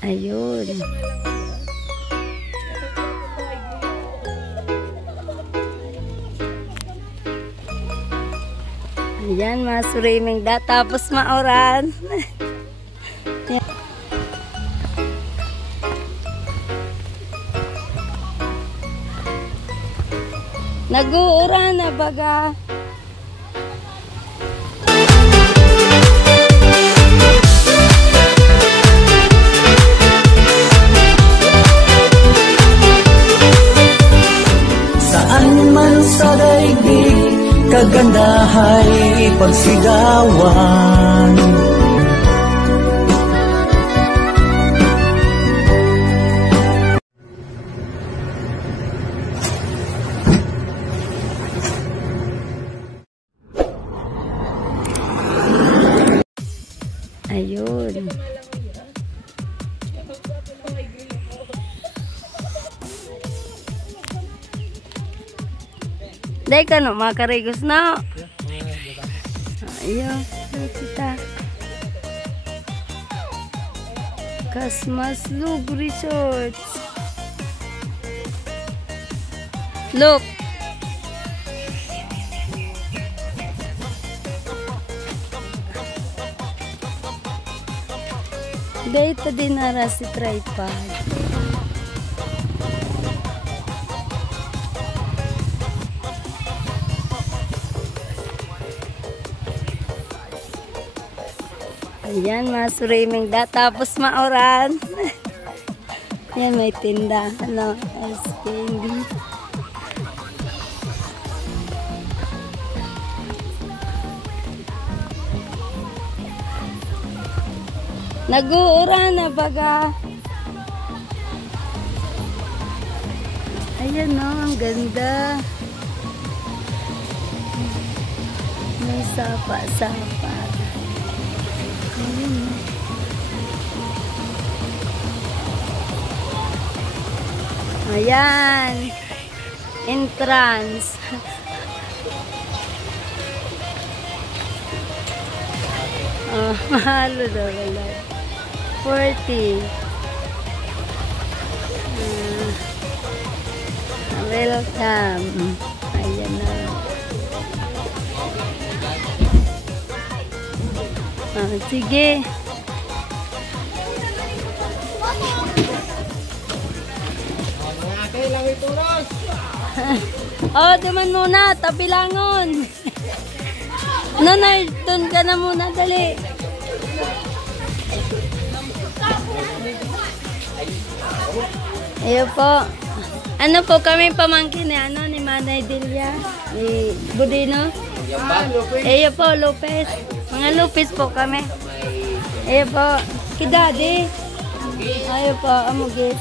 Ayun. Ayan, mga swimming da. Tapos mauran. Nag-uuran na baga. Saan man sa daigdig, kagandahay pagsigawan. Ayun. Dahil ka no, makarigos na. Ayun, kita. Kasmaslug Resort. Look. Dito din nara si tripod. Ayan, mga swimming da. Tapos mauran. Ayan, may tinda. Ano, ice candy. Nag-uuran na baga. Ayan o, ang ganda. May sapa-sapa. Ayan o. Ayan. Entrance. Oh, mahalo daw wala. 40. Welcome. Ayan na. Sige. Oh, duman muna. Tabilangon. Nanay, dun ka na muna. Dali. Ayo po. Ano po kami pamangkin ni ano ni Manay Delia, ni Budino. Ayo po Lopez. Mga Lopez po kami. Ayo po Kidadi. Ayo po amugis.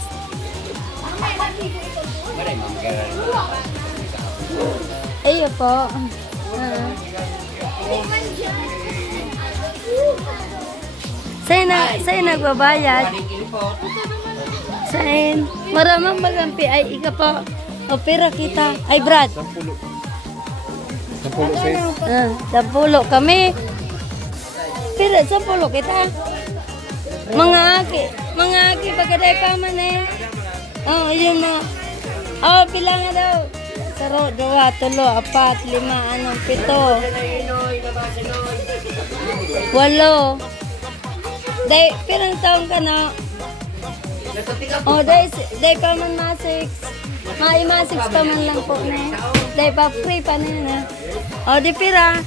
Ayo po. Saya nagbabayad. Sain, maramang bagampi ay ika po. Opera kita. Ay Brad. 10 kami. Pero 10 kita. Mga aki pagaday pa man eh. Oh, yun mo. Oh, bilang nga daw. 0, 2, 3, 4, 5, 7, 8. Day, pirang taon ka na? Oh, day pa man ma-6. Ma-6 pa man lang po na. Day pa free pa na yun. Oh, di pira.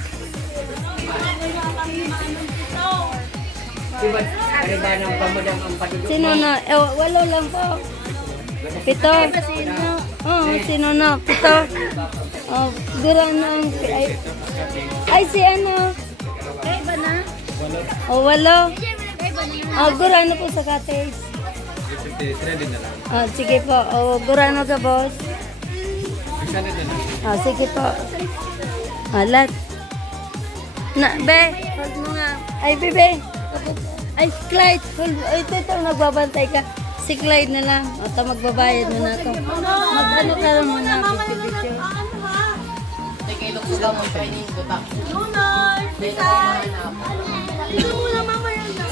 Sino na? 8 lang po. 7. Oh, sino na? 7. Oh, gura na ang... Ay, si ano? Ay, ba na? Oh, 8. Oh, gura na po sa cottage. Oh, sige po. Oh, gura na ka, boss. Oh, sige po. Alat. Na, be. Hold mo nga. Ay, bebe. Ay, Clyde. Ito, nagbabantay ka. Si Clyde na lang. O, ito, magbabayad mo na ito. Mag-ano ka rin muna. Video. Tekilok sila mo training ko ta. Lunar! Saan? Dito muna mamaya na.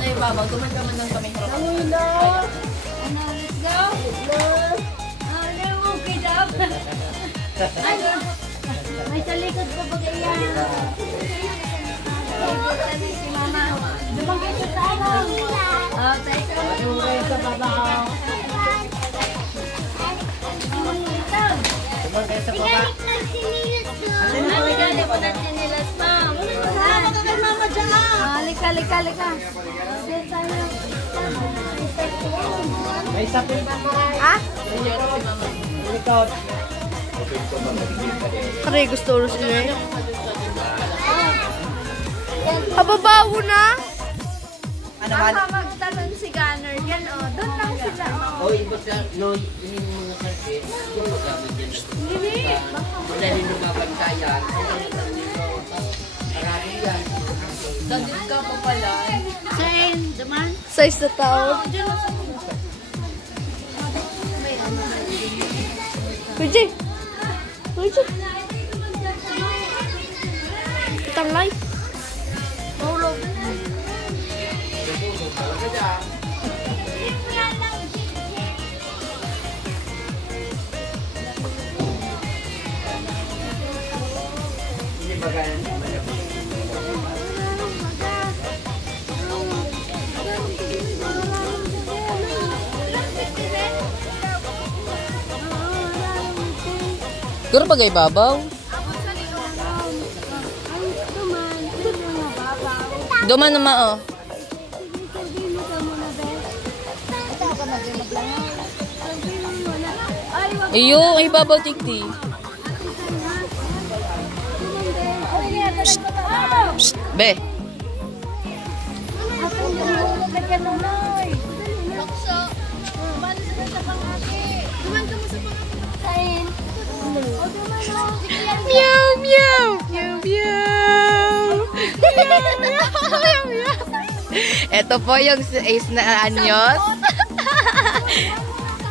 sa ibabaw, duman ka man lang kami. Ano, let's go. Ano, okay daw. Ano? May sa likod ko pag iyan. Si mama. Dumang kayo sa tayo. Tayo sa babaw. Duman kayo sa baba. Ano gani po ng sinilas, ma'am? Sama ka kay mama dyan. Lika. May sapin pa mo. Ha? Ayun si mama. Likod. Kare gusto ulos niya. Hababawo na? Ano man? Magtanong si Gunner. Yan o. Doon lang sila o. Oh, ibig sa no, ini mga kasi, yung magamit din. Wala din lumabantayan. Marami yan. Dandit ka pa pala. Size na tao. Kuji. Tanglay. Tulog. Hindi ba ganyan? Guro ba gay babaw? Duman naman oh. Iyo, ay babaw tikti. Be. Meow, meow, meow, meow. Meow, meow. Ito po yung ace na anyos.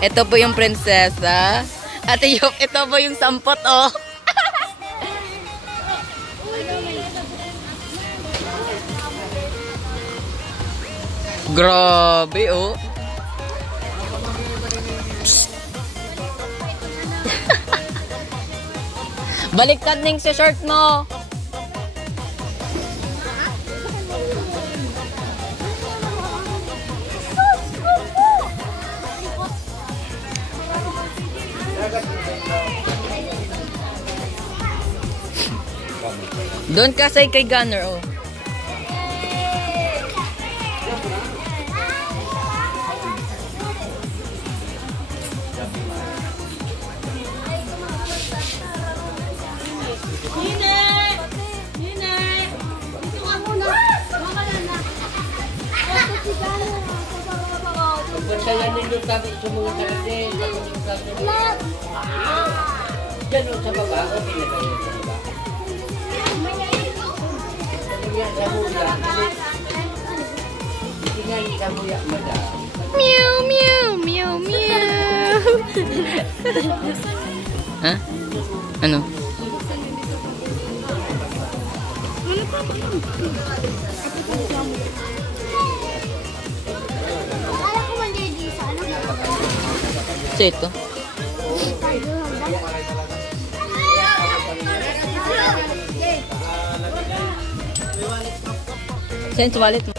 Ito po yung prinsesa. At ito po yung sampot oh. Grabe oh. Baliktad ning sa shirt mo. Doon ka say kay Gunner oh. Saya ninyo kami sumunod na rin. Diyan o sa baba. Okay na kayo sa baba. Tingnan sa muya. Tingnan sa muya, madam. Meow, meow, meow, meow. Ha? Ano? So ito. Saan sa wallet mo?